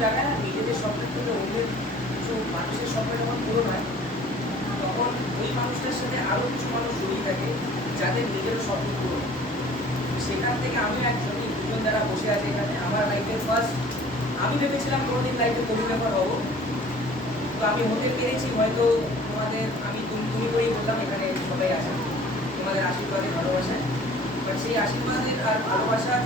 জায়গায় নিজেদের স্বপ্নের থেকে অন্যের কিছু মানুষের স্বপ্ন যখন পূরণ হয় তখন ওই মানুষটার সাথে আরও কিছু মানুষ জড়িয়ে থাকে যাদের নিজেরও স্বপ্ন পূরণ। সেখান থেকে আমি একজনই দুজন দ্বারা বসে আছি এখানে। আমার লাইফের ফার্স্ট আমি ভেবেছিলাম কোনোদিন লাইফে কোরিওগ্রাফার হবো, তো আমি হতে পেরেছি। হয়তো তোমাদের আমি তুমি করেই বললাম, এখানে সবাই আছে তোমাদের আশীর্বাদে ভালোবাসায়, বাট সেই আশীর্বাদের আর ভালোবাসার